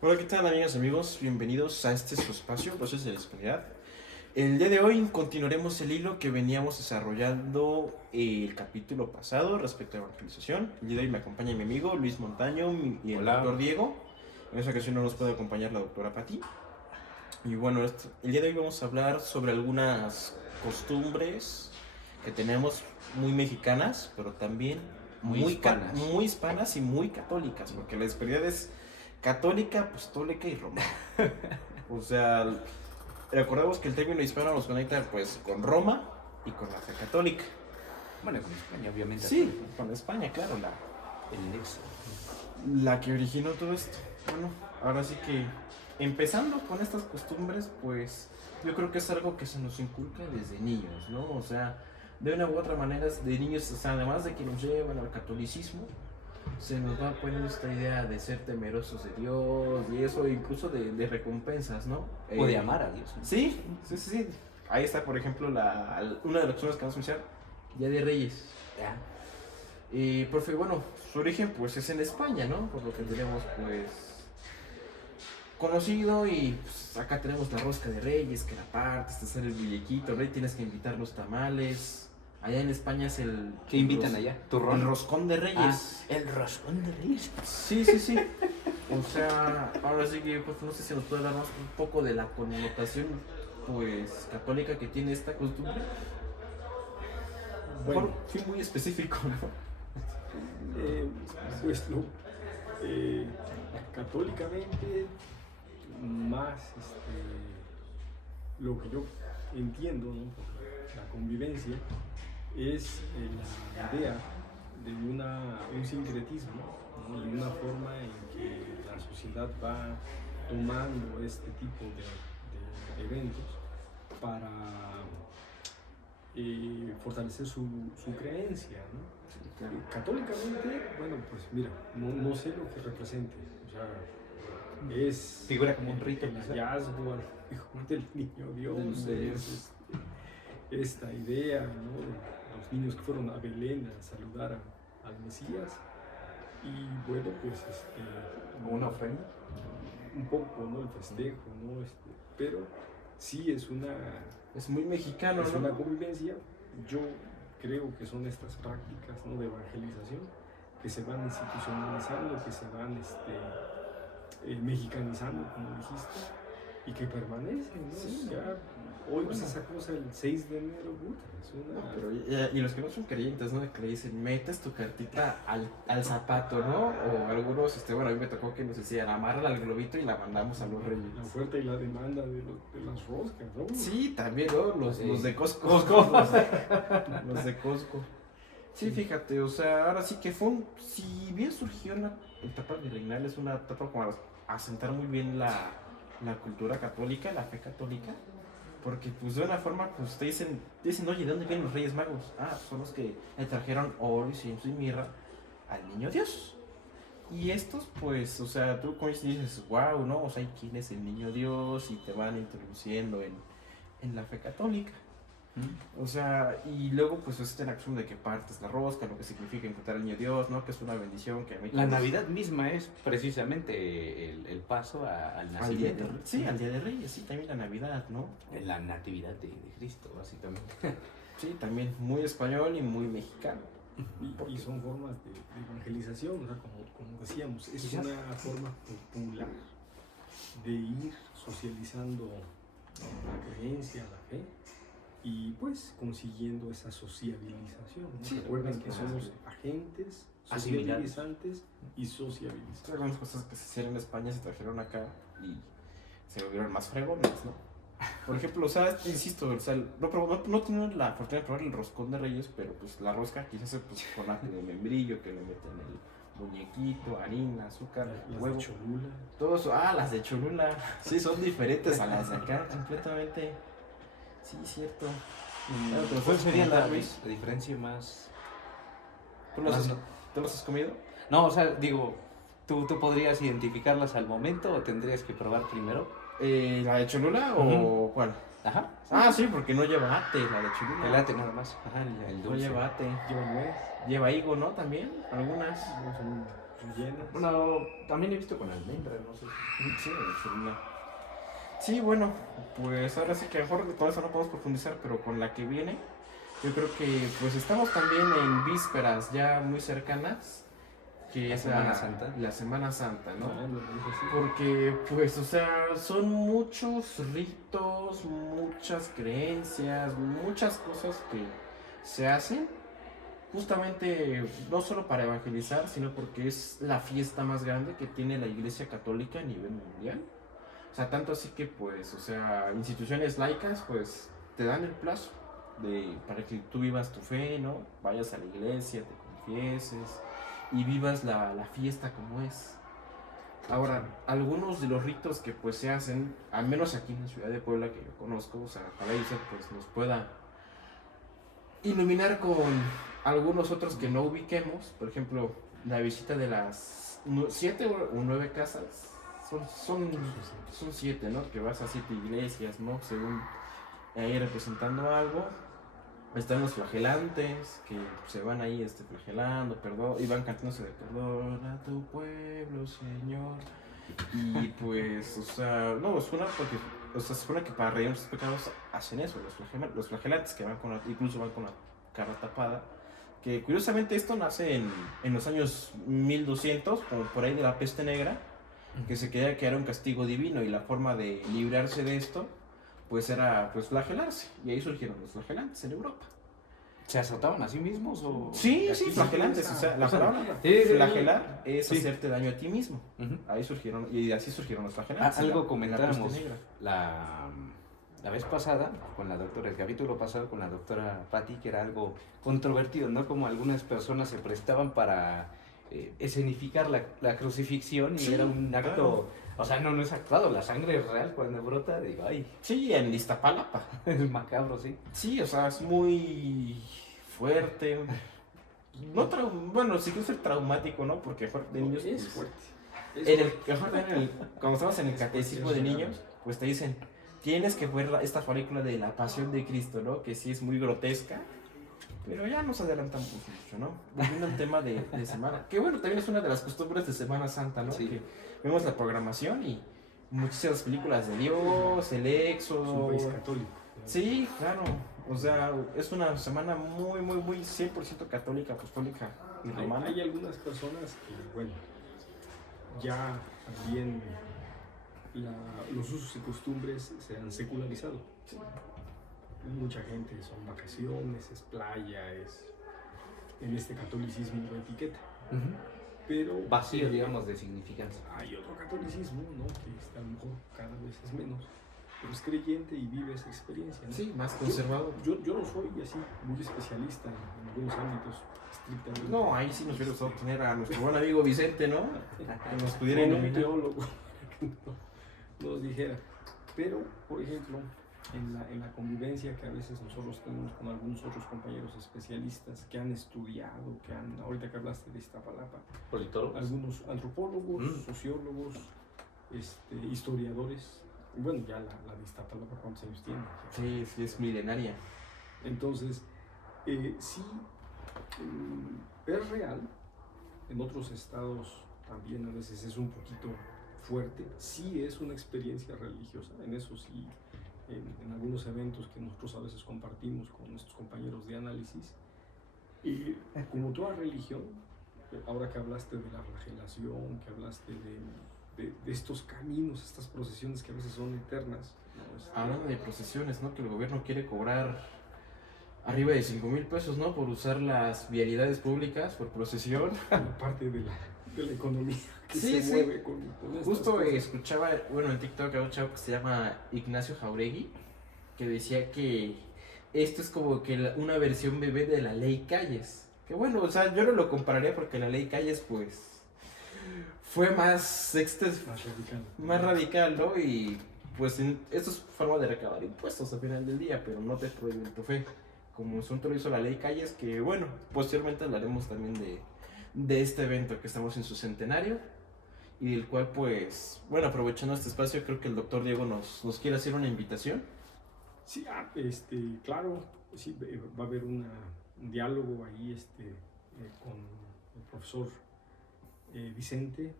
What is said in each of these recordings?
Hola, ¿qué tal amigas y amigos? Bienvenidos a este su espacio, Voces de la Hispanidad. El día de hoy continuaremos el hilo que veníamos desarrollando el capítulo pasado respecto a evangelización. El día de hoy me acompaña mi amigo Luis Montaño y el Hola. doctor Diego. En esta ocasión no nos puede acompañar la doctora Pati. Y bueno, el día de hoy vamos a hablar sobre algunas costumbres que tenemos muy mexicanas, pero también Muy hispanas. muy hispanas y muy católicas, porque la espiritualidad es católica, apostólica y romana. O sea, recordemos que el término hispano nos conecta pues con Roma y con la fe católica. Bueno, con España, obviamente. Sí, con España, claro, El nexo. la que originó todo esto. Bueno, ahora sí que empezando con estas costumbres, pues yo creo que es algo que se nos inculca desde niños, ¿no? O sea, de una u otra manera, de niños, o sea, además de que nos llevan al catolicismo, se nos va poniendo esta idea de ser temerosos de Dios y eso, incluso de recompensas, ¿no? O de amar a Dios, ¿no? Sí, sí, sí, sí. Ahí está, por ejemplo, una de las personas que vamos a mencionar, Día de Reyes. Ya. Y, profe, bueno, su origen pues es en España, ¿no? Por lo que tenemos pues conocido y pues, acá tenemos la rosca de Reyes, que la partes, te sale el billequito, Rey, tienes que invitar los tamales. Allá en España es el... ¿Qué invitan allá? El ¿Turrón? roscón de Reyes. El roscón de Reyes. Sí, sí, sí. O sea, ahora sí que pues, no sé si nos puede dar más un poco de la connotación pues católica que tiene esta costumbre. Bueno, Fui muy específico, ¿no? pues eh, católicamente, más lo que yo entiendo, ¿no? Por la convivencia, es la idea de un sincretismo, ¿no? Y una forma en que la sociedad va tomando este tipo de eventos para fortalecer su creencia, ¿no? Católicamente, bueno, pues mira, no sé lo que represente, o sea, es Figura como un rito, el quizá. hallazgo al hijo del niño Dios, es esta idea, ¿no? De los niños que fueron a Belén a saludar al Mesías, y bueno, pues Como una ofrenda. un poco, ¿no? El festejo, ¿no? Pero sí es Es muy mexicano, es ¿no? una convivencia. Yo creo que son estas prácticas, ¿no? De evangelización que se van institucionalizando, que se van mexicanizando, como dijiste, y que permanecen, ¿no? Sí. Ya hoy Bueno. esa cosa el 6 de enero, puta, es una... No, pero y los que no son creyentes, ¿no? Que le dicen, metes tu cartita al zapato, ¿no? O algunos, bueno, a mí me tocó que nos decían, amárrala al globito y la mandamos a los la reyes. oferta y la demanda de las roscas, ¿no? Sí, también, ¿no? Los de Costco. Costco. Los de Costco. Sí, fíjate, o sea, ahora sí que si bien surgió en la etapa virreinal, es una etapa como a asentar muy bien la cultura católica, la fe católica, porque pues de una forma, pues te dicen, oye, ¿de dónde vienen los Reyes Magos? Ah, son los que le trajeron oro, incienso y mirra al niño Dios. Y estos, pues, o sea, tú como dices, wow, ¿no? O sea, ¿quién es el niño Dios? Y te van introduciendo en la fe católica. O sea, y luego pues la acción de que partes la rosca, lo que significa encontrar al niño Dios, ¿no? Que es una bendición que a mí... La Navidad misma es precisamente el paso al nacimiento. Sí, al Día de Reyes, sí, también la Navidad, ¿no? La natividad de Cristo, básicamente. Sí, también muy español y muy mexicano. Y son formas de evangelización, o sea, como decíamos, es Quizás. una forma popular de ir socializando la creencia, la fe, y pues consiguiendo esa sociabilización, ¿no? Sí, Recuerden que sí. somos agentes Asimilados. sociabilizantes y sociabilizantes. Algunas cosas que se hicieron en España se trajeron acá y se volvieron más fregonas, ¿no? Por ejemplo, o sea, insisto, o sea, no tengo la fortuna de probar el roscón de Reyes, pero pues la rosca quizás se pues, con arte de membrillo, que le meten el muñequito, harina, azúcar, Las huevo. de Cholula. Todo eso, las de Cholula, sí, son diferentes a las de acá, completamente. Sí, cierto. Claro, te lo ¿Cuál puedes sería comentar, Luis. la diferencia más...? ¿Tú los, más has, no- ¿tú los has comido? No, o sea, digo, ¿tú podrías identificarlas al momento o tendrías que probar primero? ¿La de Cholula o cuál? Ajá. Sí, porque no lleva ate, la de Cholula. El ate nada más. Ajá, el No dulce. lleva ate. Lleva nuez, Lleva higo, ¿no? También, algunas. no son rellenas. Bueno, también he visto con almendra, no sé. Sí, excelente. Sí, bueno, pues ahora sí que mejor con eso no podemos profundizar, pero con la que viene, yo creo que pues estamos también en vísperas ya muy cercanas, que La es Semana Santa. la Semana Santa, ¿no? No, lo dices así. Porque, pues, o sea, son muchos ritos, muchas creencias, muchas cosas que se hacen justamente no solo para evangelizar, sino porque es la fiesta más grande que tiene la Iglesia Católica a nivel mundial. O sea, tanto así que, pues, o sea, instituciones laicas, pues, te dan el plazo para que tú vivas tu fe, ¿no? Vayas a la iglesia, te confieses y vivas la fiesta como es. Ahora, algunos de los ritos que pues se hacen, al menos aquí en la ciudad de Puebla que yo conozco, o sea, para eso pues nos pueda iluminar con algunos otros que no ubiquemos, por ejemplo, la visita de las 7 o 9 casas, son 7, ¿no? Que vas a 7 iglesias, ¿no? Según ahí representando algo. Están los flagelantes, que se van ahí flagelando, perdón, y van cantándose de perdona a tu pueblo, Señor. Y pues, o sea, no, suena porque, o sea, supone que para reír sus pecados hacen eso, los flagelantes que van incluso van con la cara tapada. Que curiosamente esto nace en los años 1200, como por ahí de la peste negra, que se creía que era un castigo divino y la forma de librarse de esto pues era pues flagelarse, y ahí surgieron los flagelantes en Europa. ¿Se azotaban a sí mismos o...? Sí, Aquí flagelantes, o sea, la palabra sí, sí, flagelar es sí. hacerte daño a ti mismo. Ujú. Ahí surgieron, y así surgieron los flagelantes. Algo la comentábamos peste negra. la vez pasada, con la doctora, el capítulo pasado con la doctora Patti, que era algo controvertido, ¿no? Como algunas personas se prestaban para escenificar la crucifixión y Sí, era un acto... claro. O sea, no es actuado, la sangre es real cuando brota, digo, ay, Sí, en Iztapalapa. es macabro, sí. Sí, o sea, es muy fuerte. No bueno, sí que ser traumático, ¿no? Porque mejor de niños. Es Pues, fuerte. cuando estamos en el catecismo de niños, pues te dicen, tienes que ver esta película de la Pasión de Cristo, ¿no? Que sí es muy grotesca, pero ya nos adelantamos mucho, ¿no? Volviendo al tema de semana, que bueno, también es una de las costumbres de Semana Santa, ¿no? Sí. Que vemos la programación y muchísimas películas de Dios, el Es un Éxodo. país católico. Sí, claro. O sea, es una semana muy, muy, muy 100% católica, apostólica y romana. Hay algunas personas que, bueno, ya también los usos y costumbres se han secularizado. Mucha gente son vacaciones, es playa, es en este catolicismo de etiqueta. Pero Vacío, digamos, de significancia. hay otro catolicismo, ¿no? Que a lo mejor cada vez es menos, pero es creyente y vive esa experiencia, ¿no? Sí, más conservador. Yo no soy así muy especialista en algunos ámbitos estrictamente. No, ahí sí nos hubiera gustado tener a nuestro buen amigo Vicente, ¿no? Que nos pudiera Con un iluminar. teólogo que nos dijera. Pero, por ejemplo, en la convivencia que a veces nosotros tenemos con algunos otros compañeros especialistas que han estudiado, ahorita que hablaste de Iztapalapa, ¿Politólogos? algunos antropólogos, sociólogos, historiadores, bueno, ya la de Iztapalapa, ¿cuántos años tiene? Sí, sí, es milenaria. Entonces, sí, es real, en otros estados también a veces es un poquito fuerte, sí es una experiencia religiosa, en eso sí, en algunos eventos que nosotros a veces compartimos con nuestros compañeros de análisis, y como toda religión, ahora que hablaste de la flagelación, que hablaste de estos caminos, estas procesiones que a veces son eternas, ¿no? Hablando de procesiones, ¿no? Que el gobierno quiere cobrar arriba de 5,000 pesos, ¿no? Por usar las vialidades públicas por procesión. La parte de la economía que Sí, se sí. mueve con estas Justo cosas. escuchaba, bueno, en TikTok hay un chavo que se llama Ignacio Jauregui, que decía que esto es como que una versión bebé de la ley Calles. Que bueno, o sea, yo no lo compararía porque la ley Calles, pues, fue más Más radical. radical, ¿no? Y pues esto es forma de recabar impuestos al final del día, pero no te prohíben tu fe. Como asunto lo hizo la ley Calles, que bueno, posteriormente hablaremos también de este evento que estamos en su centenario y del cual pues, bueno, aprovechando este espacio, creo que el doctor Diego nos quiere hacer una invitación. Sí, claro, sí, va a haber un diálogo ahí con el profesor Vicente.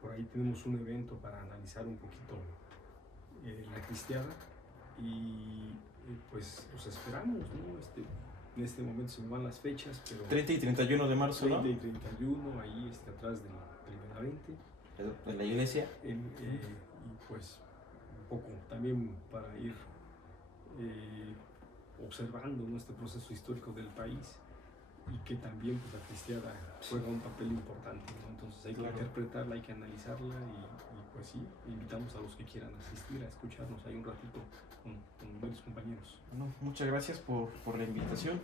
Por ahí tenemos un evento para analizar un poquito la cristiada y pues los esperamos, ¿no? En este momento se me van las fechas, pero 30 y 31 de marzo, 30 ¿no? y 31, ahí atrás del Benavente. De la iglesia. Y pues un poco también para ir observando nuestro proceso histórico del país y que también pues, la cristiada juega un papel importante, ¿no? Entonces hay que interpretarla, hay que analizarla y pues sí, invitamos a los que quieran asistir a escucharnos ahí un ratito con varios compañeros. Bueno, muchas gracias por la invitación.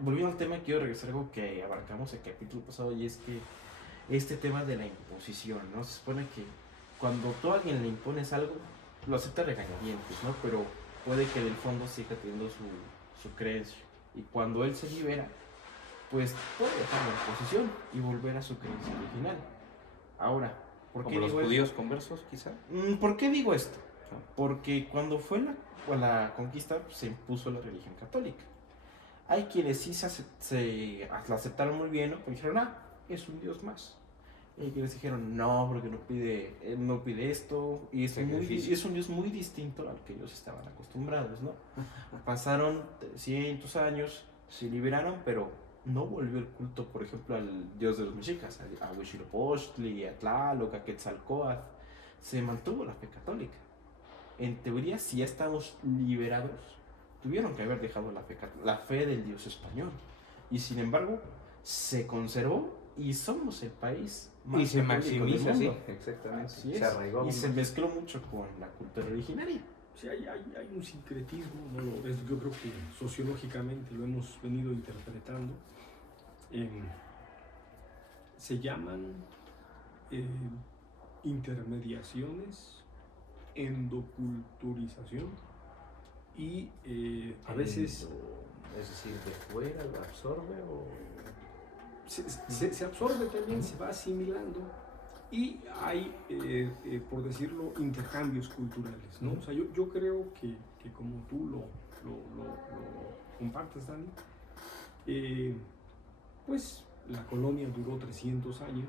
Volviendo al tema, quiero regresar a algo que abarcamos el capítulo pasado, y es que este tema de la imposición, ¿no? Se supone que cuando tú a alguien le impones algo, lo acepta a regañadientes, ¿no? Pero puede que del fondo siga teniendo su creencia. Y cuando él se libera, pues puede dejar la imposición y volver a su creencia original. Ahora, ¿por qué Como los digo judíos esto? conversos, quizá. ¿Por qué digo esto? Porque cuando fue la conquista, pues, se impuso la religión católica. Hay quienes sí la aceptaron muy bien, ¿no? Porque dijeron, es un Dios más. Y hay quienes dijeron, no, porque no pide esto, y es un Dios muy distinto al que ellos estaban acostumbrados, ¿no? Pasaron 300 años, se liberaron, pero no volvió el culto, por ejemplo, al Dios de los mexicas, a Huitzilopochtli, a Tlaloc, a Quetzalcóatl. Se mantuvo la fe católica. En teoría, si ya estamos liberados, tuvieron que haber dejado la fe del Dios español. Y sin embargo, se conservó y somos el país más y se católico maximiza, del sí, mundo. exactamente. Así Se es. arraigó. Y se mezcló mucho con la cultura originaria. Sí, hay un sincretismo, ¿no? Yo creo que sociológicamente lo hemos venido interpretando. Se llaman intermediaciones, endoculturización y a veces... Es decir, de fuera lo absorbe o... Se absorbe también, se va asimilando y hay, por decirlo, intercambios culturales, ¿no? O sea, yo creo que como tú lo compartes, Dani, pues la colonia duró 300 años.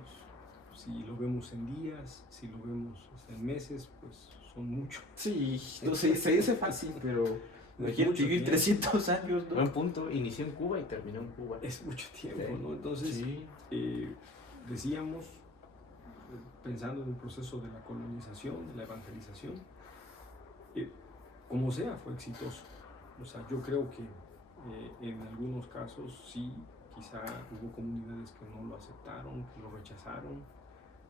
Si lo vemos en días, si lo vemos en meses, pues son muchos. Sí, no sé, se dice fácil, pero imagínate vivir 300 años, ¿no? Buen punto, inició en Cuba y terminó en Cuba. Es mucho tiempo, Sí. ¿no? Entonces, Sí. Decíamos, pensando en el proceso de la colonización, de la evangelización, como sea, fue exitoso. O sea, yo creo que en algunos casos sí, quizá hubo comunidades que no lo aceptaron, que lo rechazaron,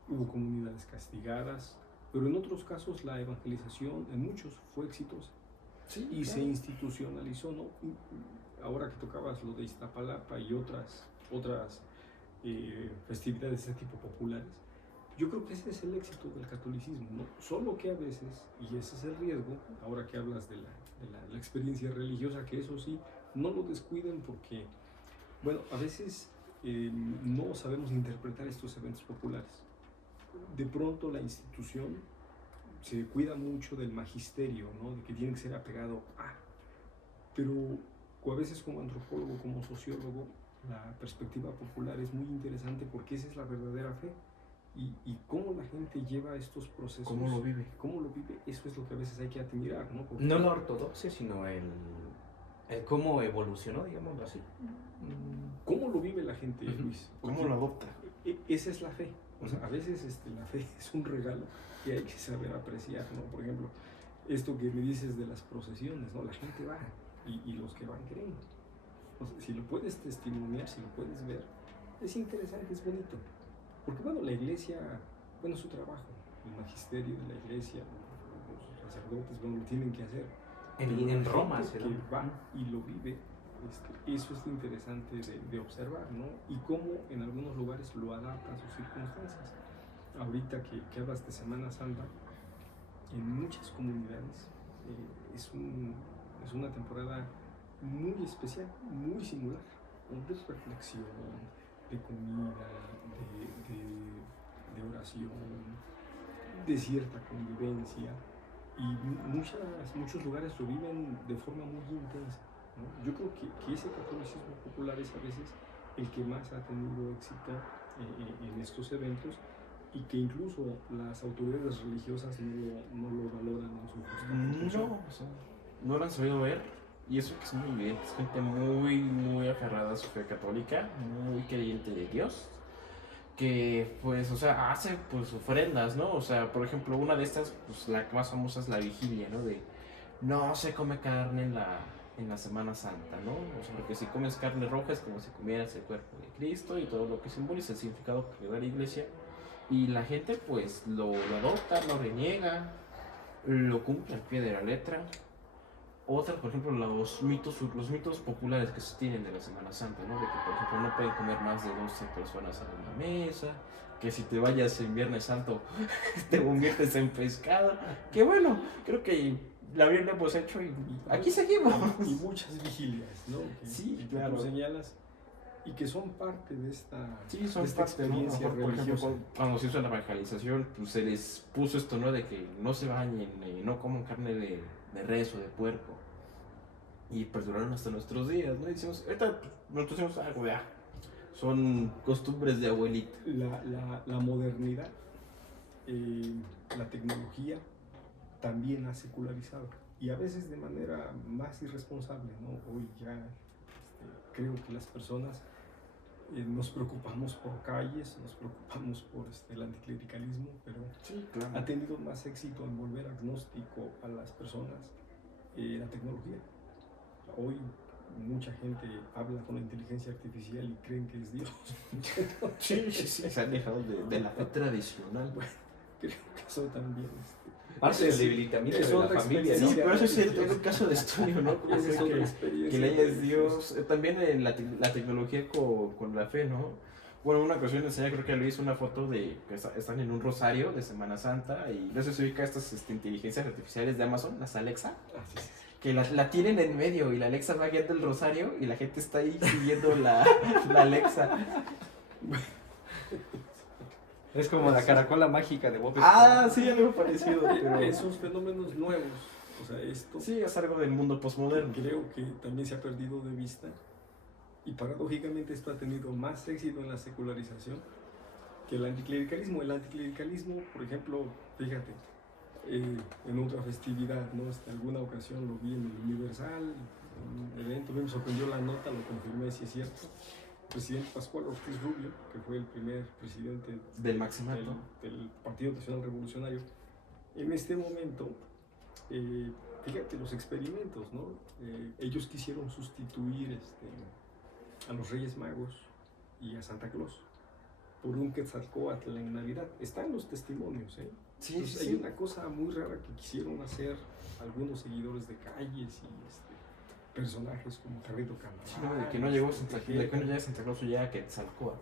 hubo comunidades castigadas, pero en otros casos la evangelización, en muchos, fue exitosa. Sí, Y claro. se institucionalizó, ¿no? Ahora que tocabas lo de Iztapalapa y otras festividades de ese tipo populares, yo creo que ese es el éxito del catolicismo, ¿no? Solo que a veces, y ese es el riesgo, ahora que hablas de la experiencia religiosa, que eso sí, no lo descuiden porque, bueno, a veces no sabemos interpretar estos eventos populares. De pronto la institución se cuida mucho del magisterio, ¿no? De que tiene que ser apegado a. Pero a veces como antropólogo, como sociólogo, la perspectiva popular es muy interesante porque esa es la verdadera fe. Y cómo la gente lleva estos procesos. ¿Cómo lo vive? ¿Cómo lo vive? Eso es lo que a veces hay que admirar, ¿no? Porque No la ortodoxia, sino el cómo evolucionó, digámoslo así. ¿cómo lo vive la gente, Luis? ¿Cómo Porque lo adopta? esa es la fe. O sea, a veces la fe es un regalo que hay que saber apreciar, ¿no? Por ejemplo, esto que me dices de las procesiones, ¿no? La gente va y los que van creen. O sea, si lo puedes testimoniar, si lo puedes ver, es interesante, es bonito. Porque, bueno, la iglesia, bueno, su trabajo, el magisterio de la iglesia, los sacerdotes, bueno, lo tienen que hacer. En Roma gente se que va y lo vive, eso es lo interesante de observar, ¿no? Y cómo en algunos lugares lo adapta a sus circunstancias. Ahorita que hablas de Semana Santa, en muchas comunidades es una temporada muy especial, muy singular, de reflexión, de comida, de oración, de cierta convivencia, y muchos lugares lo viven de forma muy intensa, ¿no? Yo creo que ese catolicismo popular es a veces el que más ha tenido éxito en estos eventos y que incluso las autoridades religiosas no lo valoran en su justa proporción. No, o sea, no lo han sabido ver. Y eso que es muy bien, es gente muy, muy aferrada a su fe católica, muy creyente de Dios, que pues, o sea, hace pues ofrendas, ¿no? O sea, por ejemplo, una de estas, pues la más famosa es la vigilia, ¿no? De no se come carne en la Semana Santa, ¿no? O sea, porque si comes carne roja es como si comieras el cuerpo de Cristo y todo lo que simboliza el significado que da la iglesia. Y la gente pues lo adopta, lo reniega, lo cumple al pie de la letra. Otra, por ejemplo, los mitos populares que se tienen de la Semana Santa, ¿no? De que, por ejemplo, no pueden comer más de 12 personas en una mesa, que si te vayas en Viernes Santo te conviertes en pescado. Que bueno, creo que la bien lo hemos hecho y aquí seguimos. Y muchas vigilias, ¿no? Sí, que claro. tú señalas y que son parte de esta, Sí, son de esta parte, ¿no? experiencia Mejor, por ejemplo, religiosa. cuando se hizo la evangelización, pues se les puso esto, ¿no? De que no se bañen, no coman carne de res o de puerco. Y perduraron hasta nuestros días, ¿no? Y decimos, ahorita pues, nosotros decimos algo, ya. Son costumbres de abuelita. La modernidad, la tecnología también ha secularizado y a veces de manera más irresponsable, ¿no? Hoy ya creo que las personas nos preocupamos por calles, nos preocupamos por el anticlericalismo, pero Sí, claro. ha tenido más éxito en volver agnóstico a las personas la tecnología. Hoy mucha gente habla con la inteligencia artificial y creen que es Dios. Sí, se han dejado de la fe tradicional. Bueno, creo que eso también Parte del debilitamiento es de la otra familia, Sí, ¿no? pero eso es un caso de estudio, ¿no? Como Esa es otra que experiencia leyes religiosa. Dios. También en la tecnología con la fe, ¿no? Bueno, una ocasión enseñé, creo que Luis, una foto de que están en un rosario de Semana Santa y no sé si ubica estas inteligencias artificiales de Amazon, las Alexa, Ah, sí, sí, sí. que la tienen en medio y la Alexa va guiando el rosario y la gente está ahí siguiendo la Alexa. Es como la caracola mágica de Bob Ah, sí, algo parecido, pero... Esos fenómenos nuevos, o sea, esto Sí, es algo del mundo postmoderno. creo que también se ha perdido de vista y paradójicamente esto ha tenido más éxito en la secularización que el anticlericalismo. El anticlericalismo, por ejemplo, fíjate, en otra festividad, ¿no? Alguna ocasión lo vi en el Universal, en un evento, me sorprendió la nota, lo confirmé si es cierto. El presidente Pascual Ortiz Rubio, que fue el primer presidente Del Maximato. del Partido Nacional Revolucionario, en este momento, fíjate los experimentos, ¿no? Ellos quisieron sustituir a los Reyes Magos y a Santa Claus por un Quetzalcóatl en Navidad. Están los testimonios, ¿eh? Sí, Entonces, sí, hay sí. una cosa muy rara que quisieron hacer algunos seguidores de calles y personajes como Carrito Canavaro. Sí, no, de que no llegó Santa Claus, de que no llega Santa Claus, ya que Quetzalcóatl.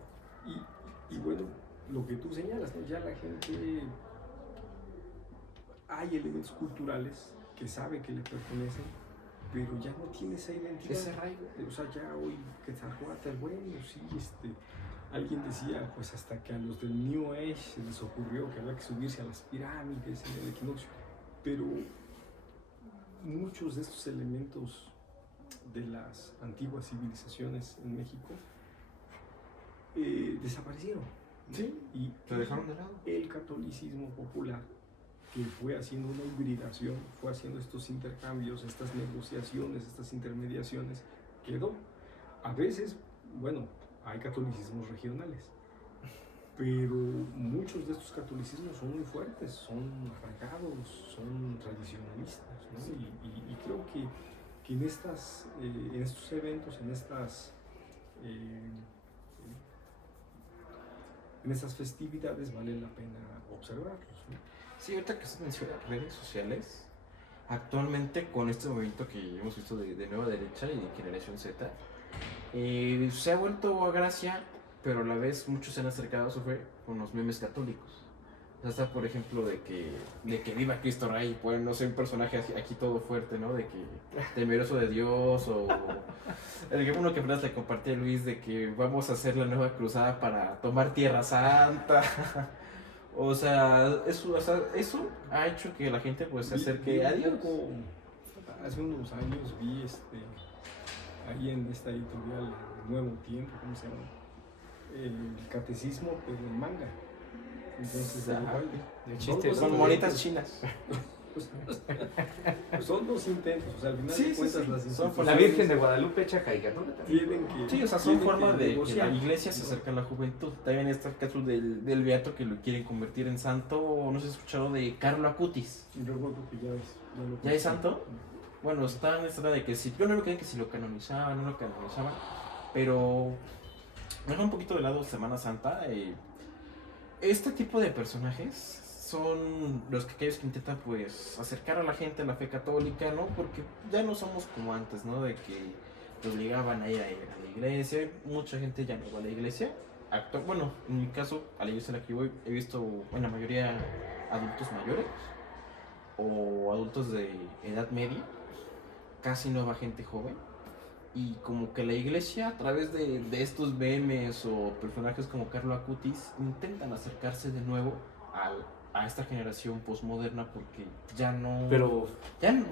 Y bueno, lo que tú señalas, ¿no? Ya la gente, hay elementos culturales que sabe que le pertenecen, pero ya no tiene esa identidad. Ese arraigo. O sea, ya hoy Quetzalcóatl, bueno, sí, alguien decía, pues hasta que a los del New Age se les ocurrió que había que subirse a las pirámides en el equinoccio, pero muchos de estos elementos de las antiguas civilizaciones en México desaparecieron, ¿no? Sí, y se dejaron de lado. el catolicismo popular, que fue haciendo una hibridación, fue haciendo estos intercambios, estas negociaciones, estas intermediaciones, quedó. A veces, bueno, hay catolicismos regionales, pero muchos de estos catolicismos son muy fuertes, son arraigados, son tradicionalistas, ¿no? Sí. Y creo que en estos eventos, en estas festividades vale la pena observarlos, ¿no? Sí, ahorita que se menciona redes sociales, actualmente con este movimiento que hemos visto de Nueva Derecha y de Generación Z, se ha vuelto a gracia, pero a la vez muchos se han acercado a su fe con los memes católicos. O sea, está, por ejemplo, de que viva Cristo Rey, pues no sé, un personaje aquí todo fuerte, ¿no? De que temeroso de Dios, o el que uno que apenas le compartí a Luis, de que vamos a hacer la nueva cruzada para tomar Tierra Santa. O sea, eso ha hecho que la gente pues se acerque a Dios. Hace unos años vi ahí en esta editorial Nuevo Tiempo, ¿cómo se llama? el catecismo, pero en manga. Entonces, El chiste Son monitas chinas. son dos intentos, o sea, al final Sí, de sí, cuentas sí. las Son instituciones La Virgen de Guadalupe hecha caricatura también. tienen que... Sí, o sea, son tienen formas que de que negociar, la iglesia se ¿no? acerca a la juventud. También está el caso del beato que lo quieren convertir en santo. No sé si has escuchado de Carlo Acutis. Yo recuerdo que ya es... ¿Ya es santo? Bueno, está en esta de que si... Yo no lo creía que si lo canonizaban, no lo canonizaban. Pero... Deja un poquito de lado Semana Santa. Este tipo de personajes son los que aquellos que intentan pues acercar a la gente a la fe católica, ¿no? Porque ya no somos como antes, ¿no? De que te obligaban a ir a la iglesia. Mucha gente ya no va a la iglesia. Bueno, en mi caso, a la iglesia a la que voy, he visto en la mayoría adultos mayores o adultos de edad media. Casi no va gente joven. Y como que la iglesia, a través de estos memes o personajes como Carlo Acutis, intentan acercarse de nuevo a esta generación postmoderna porque ya no... Pero, o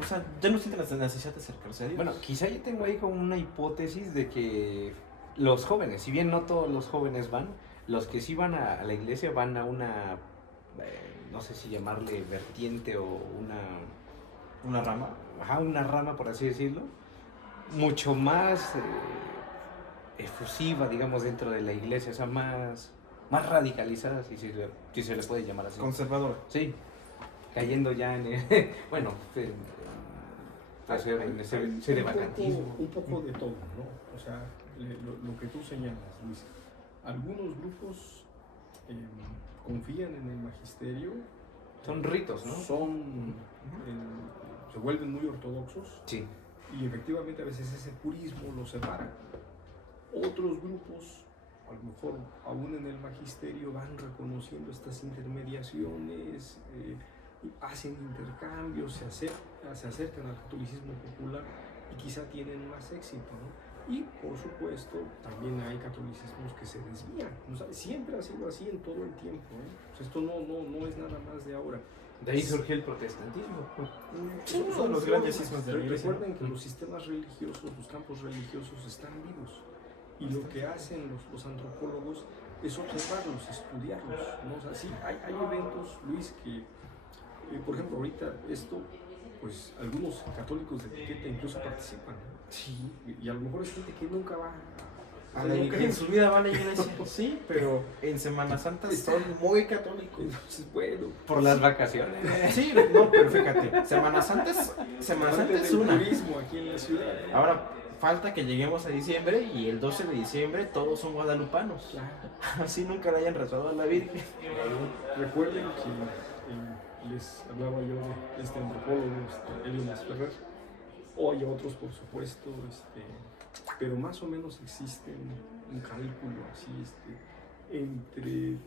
sea, ya no sienten la necesidad de acercarse a Dios. bueno, quizá yo tengo ahí como una hipótesis de que los jóvenes, si bien no todos los jóvenes van, los que sí van a la iglesia van a una, no sé si llamarle vertiente o una rama. ajá, una rama, por así decirlo, mucho más efusiva, digamos, dentro de la iglesia, o sea, más radicalizada, si se le puede llamar así. Conservadora. Sí, cayendo ya en bueno, en ese devagantismo. Un poco de todo, ¿no? O sea, lo que tú señalas, Luis. Algunos grupos confían en el magisterio. Son ritos, ¿no? Se vuelven muy ortodoxos. Sí. Y efectivamente a veces ese purismo los separa. Otros grupos, a lo mejor aún en el magisterio, van reconociendo estas intermediaciones, hacen intercambios, se acercan al catolicismo popular y quizá tienen más éxito, ¿no? Y por supuesto también hay catolicismos que se desvían. O sea, siempre ha sido así en todo el tiempo, ¿eh? O sea, esto no es nada más de ahora. De ahí surgió el protestantismo. Sí, son los grandes sismos de la iglesia. Recuerden que los sistemas religiosos, los campos religiosos están vivos. Y lo que hacen los antropólogos es observarlos, estudiarlos, ¿no? O sea, sí, hay eventos, Luis, que, por ejemplo, ahorita pues algunos católicos de etiqueta incluso participan, ¿no? Sí. Y a lo mejor es gente que nunca va A la iglesia, en su vida va a la iglesia. Sí, pero en Semana Santa son muy católicos. Entonces, bueno, Por las vacaciones. Sí, no, pero fíjate, Semana Santa es una. turismo aquí en la ciudad. Ahora falta que lleguemos a diciembre y el 12 de diciembre todos son guadalupanos. Claro. Así nunca le hayan rezado a la Virgen. Recuerden que les hablaba yo de este antropólogo, Elimas Ferrer, o hay otros por supuesto, pero más o menos existe un cálculo así, entre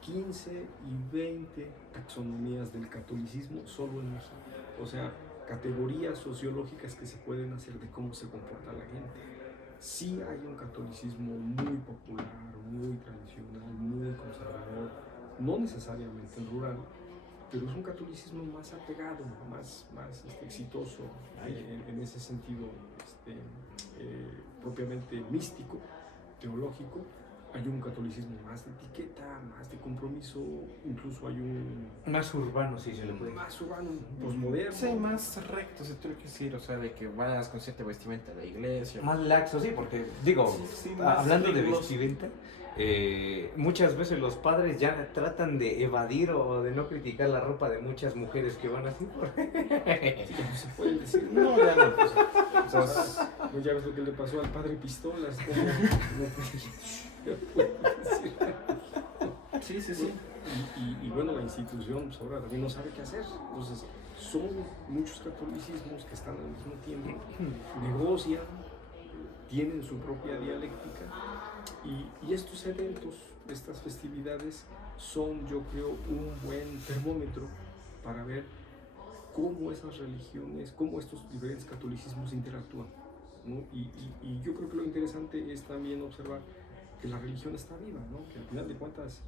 15 y 20 taxonomías del catolicismo solo en México. O sea, categorías sociológicas que se pueden hacer de cómo se comporta la gente. Sí hay un catolicismo muy popular, muy tradicional, muy conservador, no necesariamente rural, pero es un catolicismo más apegado, más exitoso en ese sentido propiamente místico, teológico. Hay un catolicismo más de etiqueta, más de compromiso, incluso hay un... Más urbano, sí se le puede. Más urbano, posmoderno. Sí, más recto, si tú lo quieres decir, o sea, de que vas con cierta vestimenta a la iglesia. Más laxo, sí, porque digo, Sí, más hablando de riguroso. vestimenta, muchas veces los padres ya tratan de evadir o de no criticar la ropa de muchas mujeres que van así. Sí, no se puede decir. No, ya no. Pues, O sea, pues ya ves lo que le pasó al padre Pistolas. sí, sí, sí. Y bueno, la institución pues, ahora también no sabe qué hacer. Entonces, son muchos catolicismos que están al mismo tiempo, negocian, tienen su propia dialéctica. Y estos eventos, estas festividades, son, yo creo, un buen termómetro para ver cómo esas religiones, cómo estos diferentes catolicismos interactúan, ¿no? Y yo creo que lo interesante es también observar que la religión está viva, ¿no? Que al final de cuentas,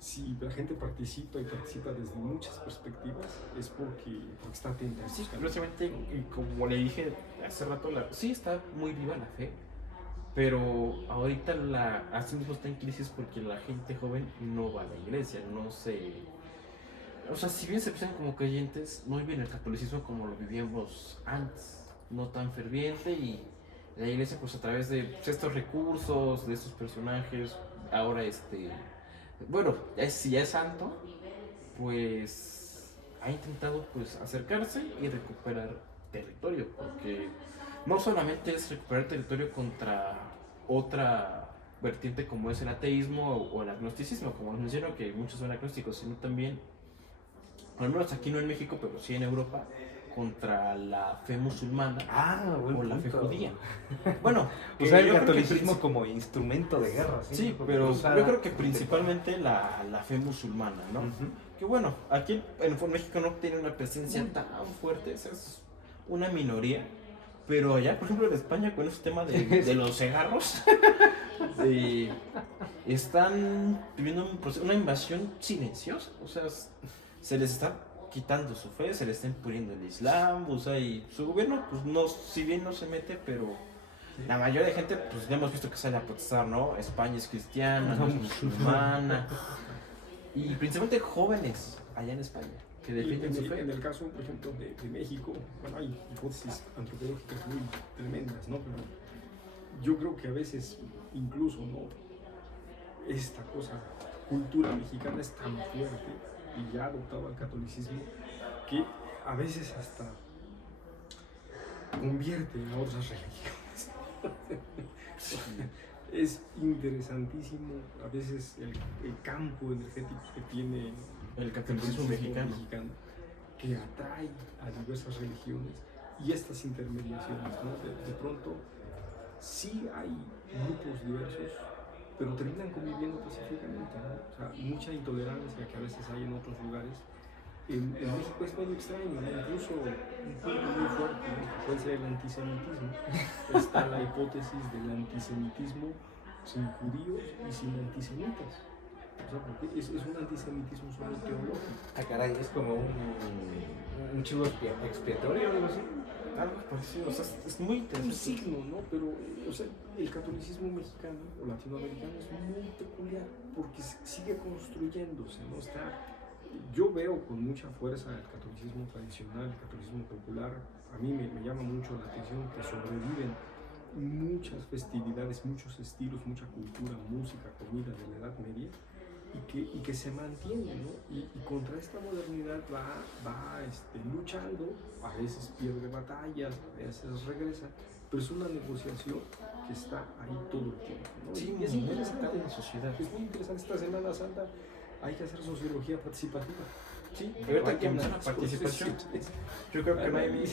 si la gente participa y participa desde muchas perspectivas, es porque está atenta. Sí, precisamente, y como le dije hace rato, sí está muy viva la fe, Pero ahorita así mismo está en crisis porque la gente joven no va a la iglesia, no se... O sea, si bien se presentan como creyentes, no viven el catolicismo como lo vivíamos antes, no tan ferviente, y la iglesia pues a través de pues, estos recursos, de estos personajes, ahora bueno, si ya es santo, pues ha intentado pues acercarse y recuperar territorio, porque no solamente es recuperar territorio contra otra vertiente como es el ateísmo o el agnosticismo, como les menciono que muchos son agnósticos, sino también, al menos aquí no en México, pero sí en Europa, contra la fe musulmana buen o la fe punto. judía. Bueno, O sea, el yo creo que catolicismo como instrumento de guerra. sí, pero yo creo que principalmente la fe musulmana, ¿no? Que bueno, aquí en México no tiene una presencia tan fuerte, es una minoría, pero allá, por ejemplo, en España, con ese tema de los cigarros, están viviendo una invasión silenciosa, o sea, se les está quitando su fe, se les está imponiendo el Islam, o sea, y su gobierno, pues no, si bien no se mete, pero la mayoría de gente, pues ya hemos visto que sale a protestar, ¿no? España es cristiana, no es musulmana, y principalmente jóvenes allá en España, que defienden su fe. En el caso, por ejemplo, de México, bueno, hay hipótesis antropológicas muy tremendas, ¿no? Pero yo creo que a veces, incluso, ¿no? Esta cultura mexicana es tan fuerte y ya ha adoptado al catolicismo que a veces hasta convierte a otras religiones. Es interesantísimo a veces el campo energético que tiene el catolicismo mexicano, que atrae a diversas religiones y estas intermediaciones, ¿no? De pronto sí hay grupos diversos, pero terminan conviviendo pacíficamente, ¿no? O sea, mucha intolerancia que a veces hay en otros lugares. En México es medio extraño, ¿no? Incluso un punto muy fuerte, ¿no? Que puede ser el antisemitismo. Está la hipótesis del antisemitismo sin judíos y sin antisemitas. O sea, porque es un antisemitismo solo teológico. Caray, es como un chivo expiatorio o algo así. Algo parecido, o sea, es muy interesante. Un signo, ¿no? Pero, o sea, el catolicismo mexicano o latinoamericano es muy peculiar porque sigue construyéndose, ¿no? Yo veo con mucha fuerza el catolicismo tradicional, el catolicismo popular. A mí me llama mucho la atención que sobreviven muchas festividades, muchos estilos, mucha cultura, música, comida de la Edad Media y que se mantiene, ¿no? Y contra esta modernidad va luchando, a veces pierde batallas, a veces regresa, pero es una negociación que está ahí todo el tiempo, ¿no? Sí, y es interesante en la sociedad. Es muy interesante esta Semana Santa. Hay que hacer sociología participativa. Sí, pero ahorita que menciona participación, yo creo que no hay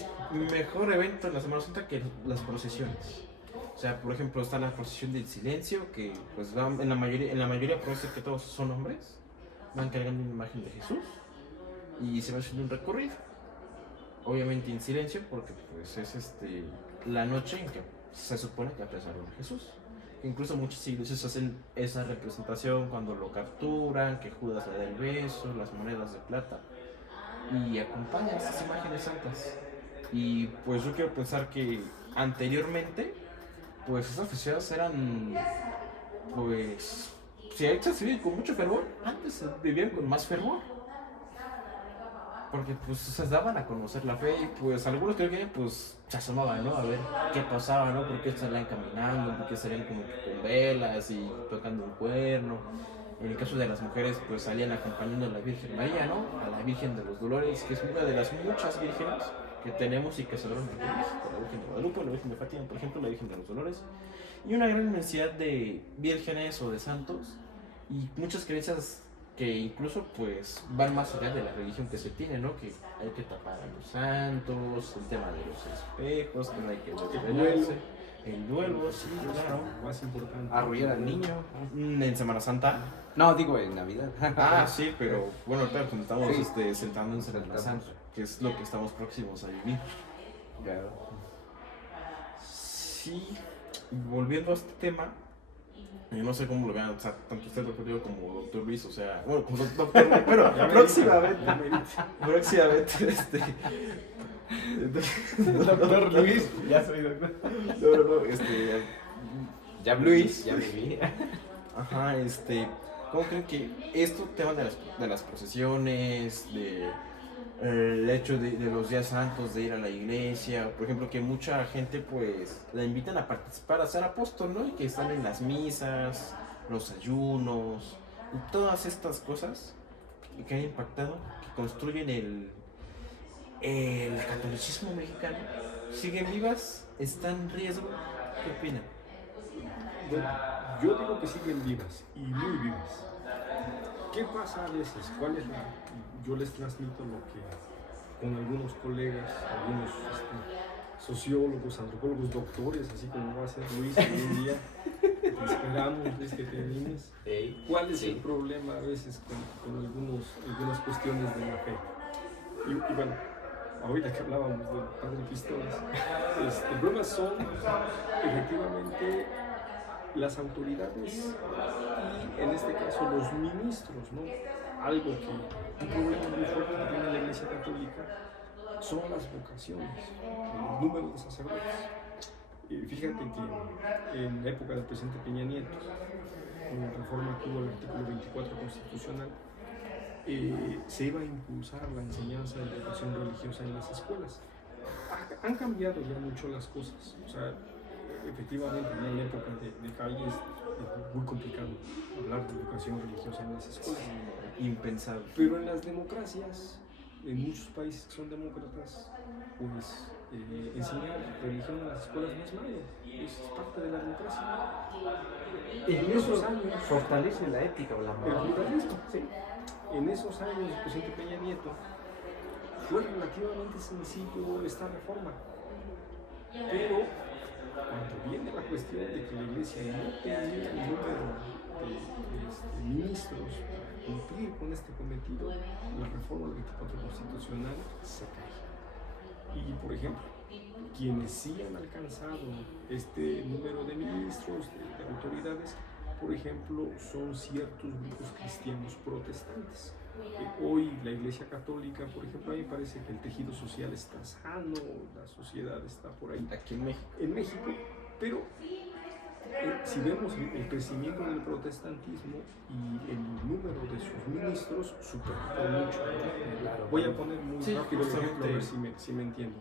mejor evento en la Semana Santa que las procesiones. O sea, por ejemplo, está la procesión del silencio, que pues en la mayoría parece que todos son hombres, van cargando una imagen de Jesús y se va haciendo un recorrido. Obviamente en silencio, porque pues es la noche en que se supone que apresaron a Jesús. Incluso muchas iglesias hacen esa representación cuando lo capturan, que Judas le da el beso, las monedas de plata, y acompañan estas imágenes santas. Y pues yo quiero pensar que anteriormente, pues esas festividades eran, pues, si ahorita se viven con mucho fervor, antes se vivían con más fervor. Porque pues se daban a conocer la fe y pues algunos creo que pues se asomaban, ¿no? A ver qué pasaba, ¿no? Por qué salían caminando, por qué salían como con velas y tocando un cuerno. En el caso de las mujeres pues salían acompañando a la Virgen María, ¿no? A la Virgen de los Dolores, que es una de las muchas vírgenes que tenemos y que se adoran en México. La Virgen de Guadalupe, la Virgen de Fátima, por ejemplo, la Virgen de los Dolores. Y una gran inmensidad de vírgenes o de santos y muchas creencias que incluso pues van más allá de la religión que se tiene, ¿no? Que hay que tapar a los santos, el tema de los espejos, que no hay que desvelarse, el duelo, sí, claro. Más importante. Arrullar al niño. En Semana Santa. No, digo en Navidad. Sí, pero bueno, claro, como estamos Sí. sentando en Semana Santa, que es lo que estamos próximos a vivir. Claro. Sí, volviendo a este tema, yo no sé cómo lo vean, o sea, tanto usted, doctor Diego, como doctor Luis, o sea, bueno, como doctor Luis, pero próximamente, Doctor Luis, ya soy doctor. no, Ya Luis. Ya viví. Ajá, ¿cómo creen que esto tema de las procesiones, el hecho de los días santos, de ir a la iglesia, por ejemplo, que mucha gente pues la invitan a participar, a ser apóstol, ¿no? Y que están en las misas, los ayunos, y todas estas cosas que han impactado, que construyen el catolicismo mexicano, siguen vivas, están en riesgo. ¿Qué opinan? Bueno, yo digo que siguen vivas y muy vivas. ¿Qué pasa a veces? Yo les transmito lo que con algunos colegas, algunos sociólogos, antropólogos, doctores, así como va a ser Luis algún día, te esperamos que te animes. ¿Cuál es el problema a veces con algunas cuestiones de la fe? Y bueno, ahorita que hablábamos del padre Pistolas, el problema son efectivamente las autoridades y en este caso los ministros, ¿no? Un problema muy fuerte que tiene la Iglesia Católica son las vocaciones, el número de sacerdotes. Fíjate que en la época del presidente Peña Nieto, con la reforma que hubo al artículo 24 constitucional, se iba a impulsar la enseñanza de educación religiosa en las escuelas. Han cambiado ya mucho las cosas, o sea, efectivamente en la época de Calle es muy complicado hablar de educación religiosa en las escuelas. Impensable. Pero en las democracias, en muchos países que son demócratas, pues enseñar religión en las escuelas no es malo, es parte de la democracia. En esos años fortalece la ética o la el moral. pluralismo, sí. En esos años, el presidente Peña Nieto fue relativamente sencillo esta reforma, pero cuando viene la cuestión de que la iglesia no tenía el número de ministros para cumplir con este cometido, la reforma del 24 constitucional se cae. Y por ejemplo, quienes sí han alcanzado este número de ministros, de autoridades, por ejemplo, son ciertos grupos cristianos protestantes. Hoy la Iglesia Católica, por ejemplo, a mí me parece que el tejido social está sano, la sociedad está por ahí. Aquí en México. En México, pero si vemos el crecimiento del protestantismo y el número de sus ministros supera por mucho. Voy a poner muy rápido el ejemplo, a ver si me entiendo.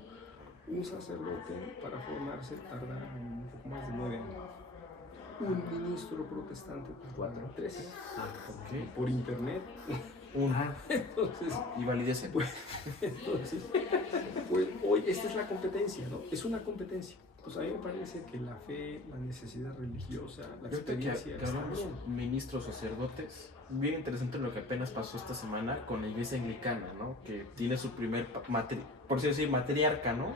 Un sacerdote para formarse tarda un poco más de 9 años. Un ministro protestante tarda 3. Por internet. Entonces, y validez. Entonces, pues hoy esta es la competencia, ¿no? Es una competencia. Pues a mí me parece que la fe, la necesidad religiosa, la experiencia. Que hablamos ministros sacerdotes, bien interesante lo que apenas pasó esta semana con la iglesia anglicana, ¿no? Que tiene su primer, por así decir, matriarca, ¿no?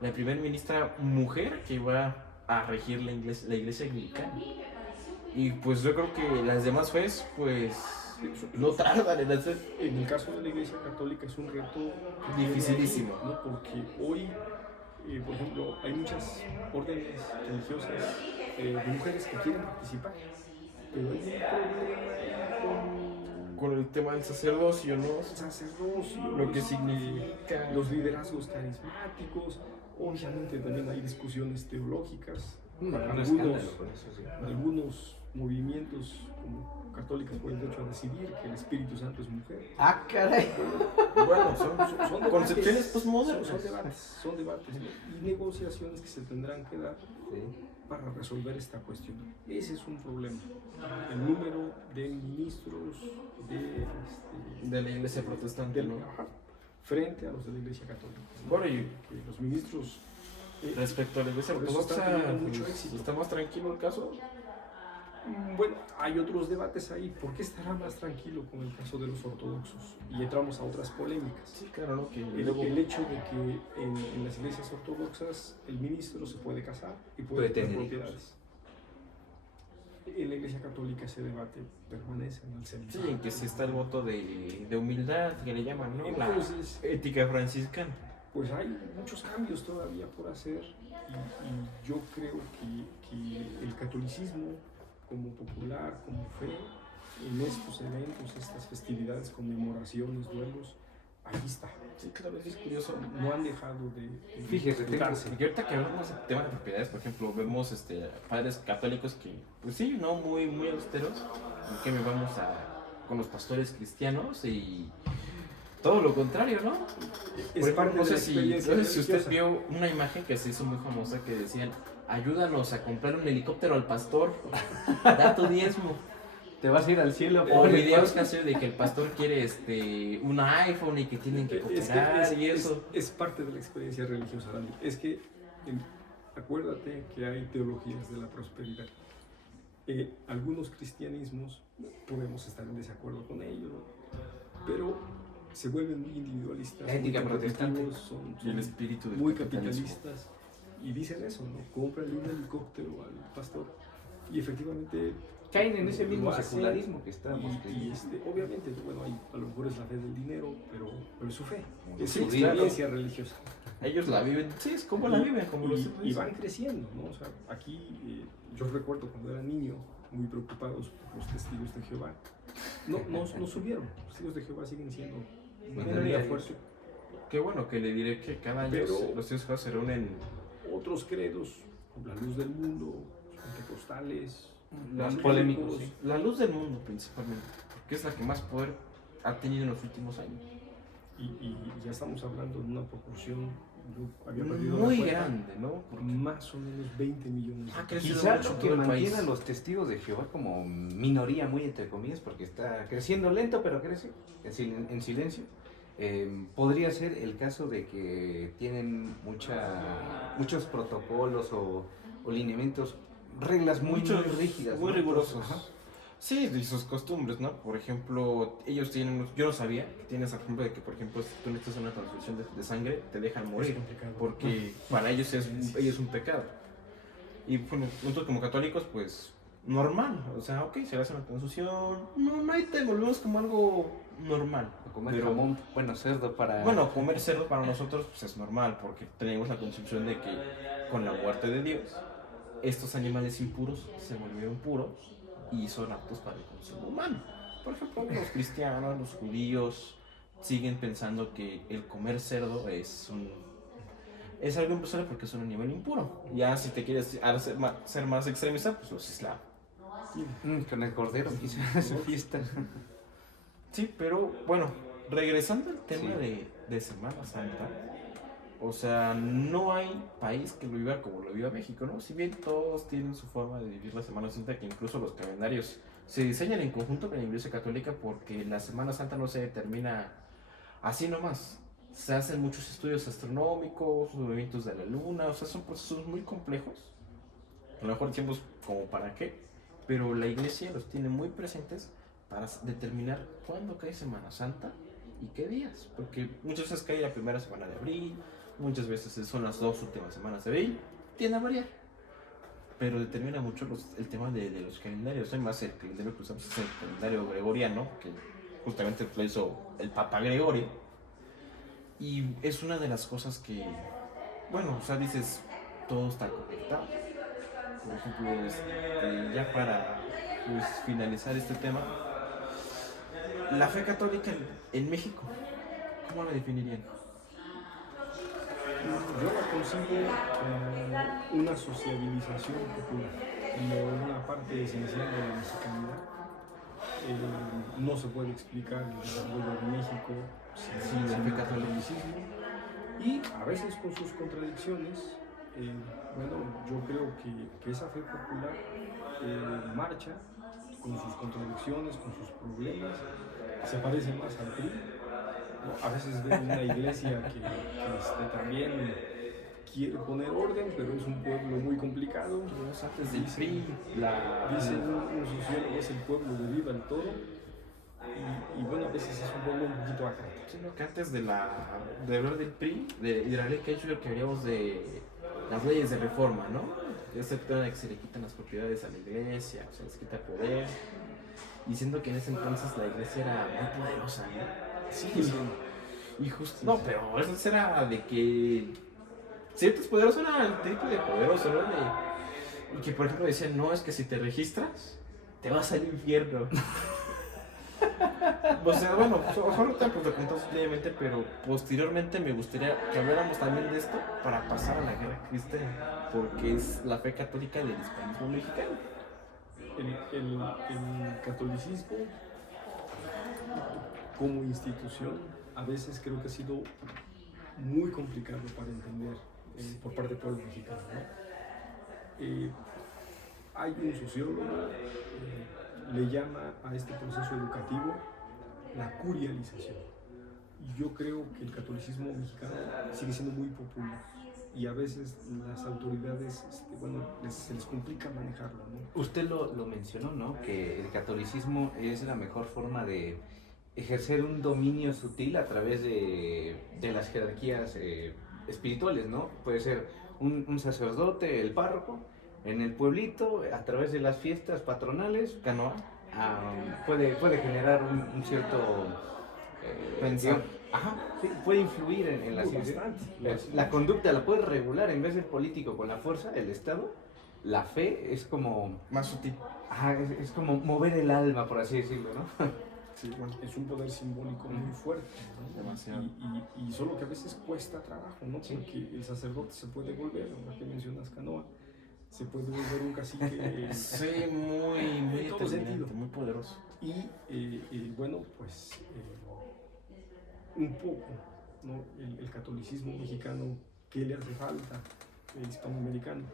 La primera ministra mujer que va a regir la iglesia anglicana. Y pues yo creo que las demás fes, pues no tardan en hacer. En el caso de la Iglesia Católica es un reto dificilísimo, ¿no? Porque hoy, por ejemplo, hay muchas órdenes religiosas de mujeres que quieren participar, pero hay un problema con el tema del sacerdocio, ¿no? Lo que significa significa los liderazgos carismáticos. Obviamente también hay discusiones teológicas. Algunos movimientos como católicos por el derecho a decidir que el Espíritu Santo es mujer. ¡Ah, caray! Bueno, son concepciones postmodernas. Son debates y negociaciones que se tendrán que dar para resolver esta cuestión. Ese es un problema. El número de ministros de la iglesia protestante, ¿no? Frente a los de la iglesia católica. Bueno, y que los ministros respecto a la iglesia ortodoxa, ¿está más tranquilo el caso? Bueno, hay otros debates ahí. ¿Por qué estará más tranquilo con el caso de los ortodoxos? Y entramos a otras polémicas. Sí, claro, ¿no? El hecho de que en las iglesias ortodoxas el ministro se puede casar y puede tener propiedades. En la iglesia católica ese debate permanece en el centro. Sí, en que se está el voto de humildad, que le llaman, ¿no? Entonces, la ética franciscana. Pues hay muchos cambios todavía por hacer y yo creo que el catolicismo como popular, como fe, en estos eventos, estas festividades, conmemoraciones, duelos, ahí está. Sí, claro, es curioso. No han dejado de Fíjese, tengo- darse. Y ahorita que hablamos del tema de propiedades, por ejemplo, vemos padres católicos que, pues sí, no muy, muy austeros, en que vamos con los pastores cristianos y todo lo contrario, ¿no? Es Por parte ejemplo, de la experiencia no sé si usted religiosa. vio una imagen que se hizo muy famosa que decían, ayúdanos a comprarle un helicóptero al pastor, da tu diezmo. Te vas a ir al cielo. O pobre videos pastor. que hacen de que el pastor quiere un iPhone y que tienen que cooperar y eso. Es parte de la experiencia religiosa, Dani. Es que acuérdate que hay teologías de la prosperidad. Algunos cristianismos podemos estar en desacuerdo con ellos, pero se vuelven muy individualistas, La ética muy protestante. competitivos, Y el espíritu del muy capitalismo. capitalistas y dicen eso, ¿no? Cómprale un helicóptero al pastor y efectivamente Caen en ese mismo lo hacen. secularismo que estábamos y creyendo. obviamente, bueno, a lo mejor es la fe del dinero, pero es su fe, es Sí, su claro. experiencia religiosa. Ellos la viven, sí, es como la viven, como los y van creciendo, ¿no? O sea, aquí yo recuerdo cuando era niño, muy preocupados por los testigos de Jehová. No subieron, los testigos de Jehová siguen siendo una Bueno, energía ya- fuerte. Qué bueno que le diré que cada año Pero- los hijos se reúnen. Otros credos, como la luz del mundo, los pentecostales, Más los polémicos, católicos, sí. La luz del mundo principalmente, porque es la que más poder ha tenido en los últimos años. y ya estamos hablando de una proporción, yo había perdido la Muy cuenta, grande, ¿no? Porque más o menos 20 millones. Ah, crecido Quizá mucho lo en que todo el mantiene a país. los testigos de Jehová como minoría, muy entre comillas, porque está creciendo lento, pero crece en silencio, podría ser el caso de que tienen muchos protocolos o lineamientos, reglas muy rígidas, muy ¿no? rigurosos. Ajá. Sí, y sus costumbres, ¿no? Por ejemplo, ellos tienen, yo no sabía, que tienes el ejemplo de que, por ejemplo, si tú necesitas una transfusión de sangre, te dejan morir, complicado. porque para ellos es un pecado. Y bueno, nosotros como católicos, pues, normal, o sea, ok, se le hace una transfusión, no hay tema, lo vemos como algo normal. O comer Pero- jamón, bueno, cerdo para... Bueno, comer cerdo para nosotros pues, es normal, porque tenemos la concepción de que con la muerte de Dios, estos animales impuros se volvieron puros y son aptos para el consumo humano. Por ejemplo, los cristianos, los judíos siguen pensando que el comer cerdo es algo imposible porque es un animal impuro. Ya si te quieres ser más extremista, pues los islam. Con el cordero quizás su fiesta. Sí, pero bueno, regresando al tema Sí. de Semana Santa, o sea, no hay país que lo viva como lo viva México, ¿no? Si bien todos tienen su forma de vivir la Semana Santa, que incluso los calendarios se diseñan en conjunto con la Iglesia Católica porque la Semana Santa no se determina así nomás. Se hacen muchos estudios astronómicos, movimientos de la luna, o sea, son procesos muy complejos. A lo mejor tiempos como para qué, pero la Iglesia los tiene muy presentes para determinar cuándo cae Semana Santa y qué días, porque muchas veces cae la primera semana de abril, muchas veces son las 2 últimas semanas de abril, tiende a variar, pero determina mucho el tema de los calendarios. Además, el calendario que usamos es el calendario gregoriano, que justamente lo hizo el Papa Gregorio, y es una de las cosas que, bueno, o sea, dices, todo está conectado. Por ejemplo, ya para pues, finalizar este tema, la fe católica en México, ¿cómo la definirían? Yo la concibo como una sociabilización popular, como una parte esencial de la mexicanidad. No se puede explicar el desarrollo de México sin el catolicismo y a veces con sus contradicciones. Bueno, yo creo que esa fe popular marcha con sus contradicciones, con sus problemas, se parece más al PRI. ¿No? A veces veo una iglesia que también quiere poner orden, pero es un pueblo muy complicado. Antes del PRI, Dice un sociólogo, es el pueblo de Viva el Toro. Y bueno, a veces es un pueblo un poquito acá. sino que antes de hablar del PRI y de la ley que ha hecho, lo que haríamos de las leyes de reforma, ¿no? Este tema de que se le quitan las propiedades a la iglesia, o se les quita poder, diciendo que en ese entonces la iglesia era muy poderosa, ¿no? Sí, Y justo, no, pero eso era de que ciertos poderosos era el tipo de poderoso, ¿no? Y que por ejemplo decían, no, es que si te registras, te vas al infierno. O sea, bueno, ahorita pues lo contamos levemente, pero posteriormente me gustaría que habláramos también de esto para pasar a la guerra cristiana, porque es la fe católica del hispanismo mexicano. El catolicismo como institución a veces creo que ha sido muy complicado para entender por parte del pueblo mexicano, ¿no? Hay un sociólogo, le llama a este proceso educativo la curialización. Yo creo que el catolicismo mexicano sigue siendo muy popular y a veces las autoridades, bueno, se les complica manejarlo, ¿no? Usted lo mencionó, ¿no? Que el catolicismo es la mejor forma de ejercer un dominio sutil a través de las jerarquías espirituales, ¿no? Puede ser un sacerdote, el párroco, en el pueblito, a través de las fiestas patronales, Canoa. puede generar un cierto Pensar. ajá, sí, puede influir en la civilización. La conducta la puede regular en vez del político con la fuerza, el Estado. La fe es como, Más sutil. ajá, es como mover el alma, por así decirlo, ¿no? Sí, bueno. Es un poder simbólico muy fuerte, ¿no? Demasiado. Y solo que a veces cuesta trabajo, ¿no? Sí. Porque el sacerdote se puede volver, ahora que mencionas Canoa, se puede volver un cacique. Sí, muy En todo determinante, sentido. muy poderoso. Y bueno, pues un poco, ¿no? El catolicismo mexicano, ¿qué le hace falta? El hispanoamericano,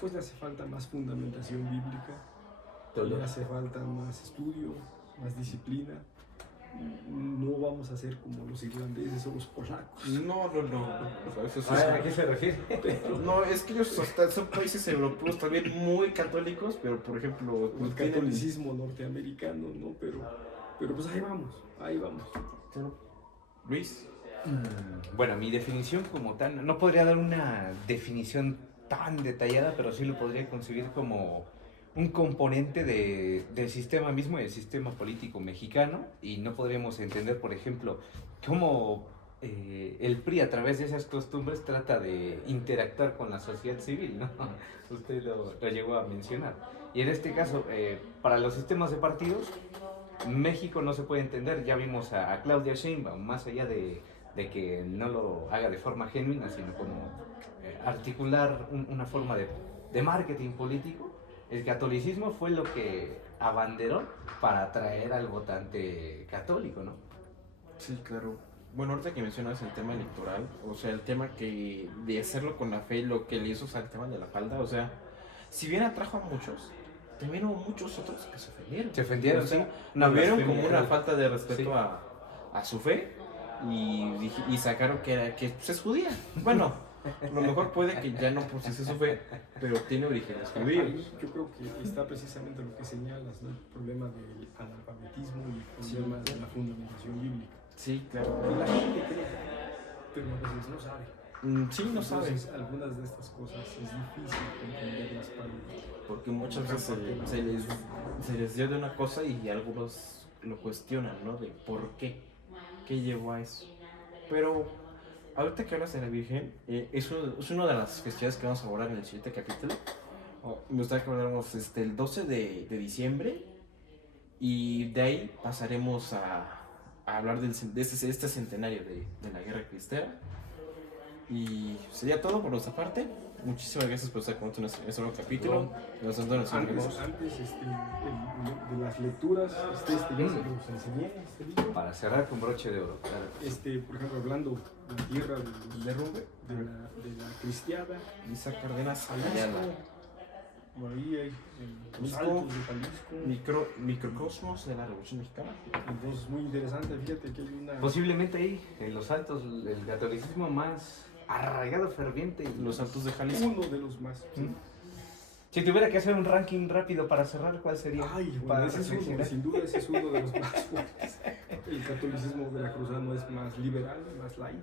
pues le hace falta más fundamentación bíblica, le hace falta más estudio, más disciplina. No vamos a ser como los irlandeses o los polacos. No. O sea, eso sí ¿A qué se refiere? No, es que ellos hasta son países europeos también muy católicos, pero por ejemplo, El pues, tienen- catolicismo norteamericano, ¿no? Pero pues ahí vamos. Luis, Bueno, mi definición como tal, no podría dar una definición tan detallada, pero sí lo podría concebir como un componente del sistema mismo, del sistema político mexicano, y no podríamos entender, por ejemplo, cómo el PRI a través de esas costumbres trata de interactuar con la sociedad civil, ¿no? Usted lo llegó a mencionar. Y en este caso, para los sistemas de partidos, México no se puede entender. Ya vimos a Claudia Sheinbaum, más allá de que no lo haga de forma genuina, sino como articular una forma de marketing político. El catolicismo fue lo que abanderó para atraer al votante católico, ¿no? sí, claro. Bueno, ahorita que mencionas el tema electoral, o sea, el tema que de hacerlo con la fe, lo que le hizo al tema de la falda, o sea, si bien atrajo a muchos, también hubo muchos otros que se ofendieron. Se ofendieron, O sea, sí. la vieron como blasfemia, una falta de respeto sí. a su fe y sacaron que pues, es judía. Bueno, a lo mejor puede que ya no procese su fe, pero tiene orígenes judíos. Ahí yo creo que está precisamente lo que señalas, ¿no? El problema del analfabetismo y el problema de la fundamentación bíblica. Sí, claro. La gente cree, pero a veces no sabe. Sí, no sabe. Entonces, algunas de estas cosas es difícil entenderlas para Porque muchas veces se les dio de una cosa y algunos lo cuestionan, ¿no? De por qué, qué llevó a eso. Pero ahorita que hablas de la Virgen, es una de las festividades que vamos a abordar en el siguiente capítulo. Me gustaría que habláramos el 12 de diciembre y de ahí pasaremos a hablar de este centenario de la Guerra Cristera. Y sería todo por nuestra parte. Muchísimas gracias por estar con nosotros en este nuevo capítulo. Nos vemos. Antes de las lecturas, ya se los enseñé, libro. Para cerrar con broche de oro, claro. Por ejemplo, hablando de la tierra del derrumbe, de la cristiada, Isaac Cárdenas Jalisco, Ayala. por ahí hay los Jalisco, altos de Jalisco. Microcosmos de la Revolución Mexicana. Entonces, muy interesante, fíjate que hay una... Posiblemente ahí, en los altos, el catolicismo más arraigado, ferviente. Y Los Altos de Jalisco. Uno de los más. Sí. Si tuviera que hacer un ranking rápido para cerrar, ¿cuál sería? Ay, bueno, Para ese es uno, reflexionar. sin duda ese es uno de los más fuertes. El catolicismo veracruzano es más liberal, más light.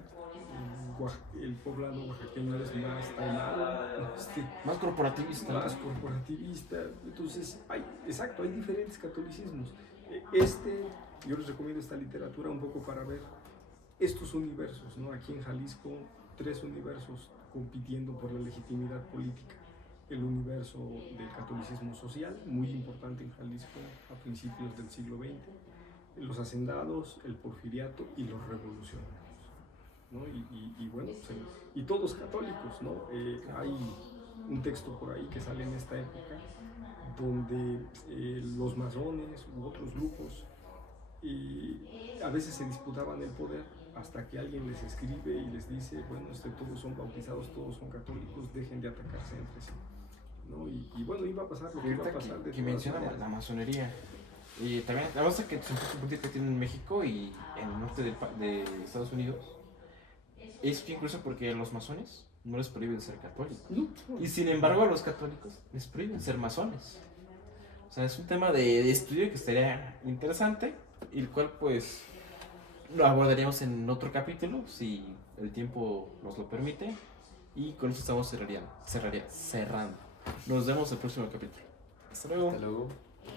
El poblano oaxaqueño es más taimado, Más corporativista. más corporativista. Entonces, hay diferentes catolicismos. Yo les recomiendo esta literatura un poco para ver estos universos, ¿no? Aquí en Jalisco, 3 universos compitiendo por la legitimidad política. El universo del catolicismo social, muy importante en Jalisco a principios del siglo XX. los hacendados, el porfiriato y los revolucionarios, ¿no? Y bueno, pues, y todos católicos, ¿no? Hay un texto por ahí que sale en esta época donde los masones u otros grupos a veces se disputaban el poder hasta que alguien les escribe y les dice, bueno, todos son bautizados, todos son católicos, dejen de atacarse entre sí, ¿no? Y bueno, iba a pasar lo que iba a pasar. Que menciona la masonería. Y también, la base que un puntito tiene en México y en el norte de Estados Unidos es bien curioso porque a los masones no les prohíben ser católicos. No. Y sin embargo a los católicos les prohíben ser masones. O sea, es un tema de estudio que estaría interesante y el cual pues lo abordaríamos en otro capítulo si el tiempo nos lo permite. Y con eso estamos cerrando. Nos vemos en el próximo capítulo. Hasta luego. Hasta luego.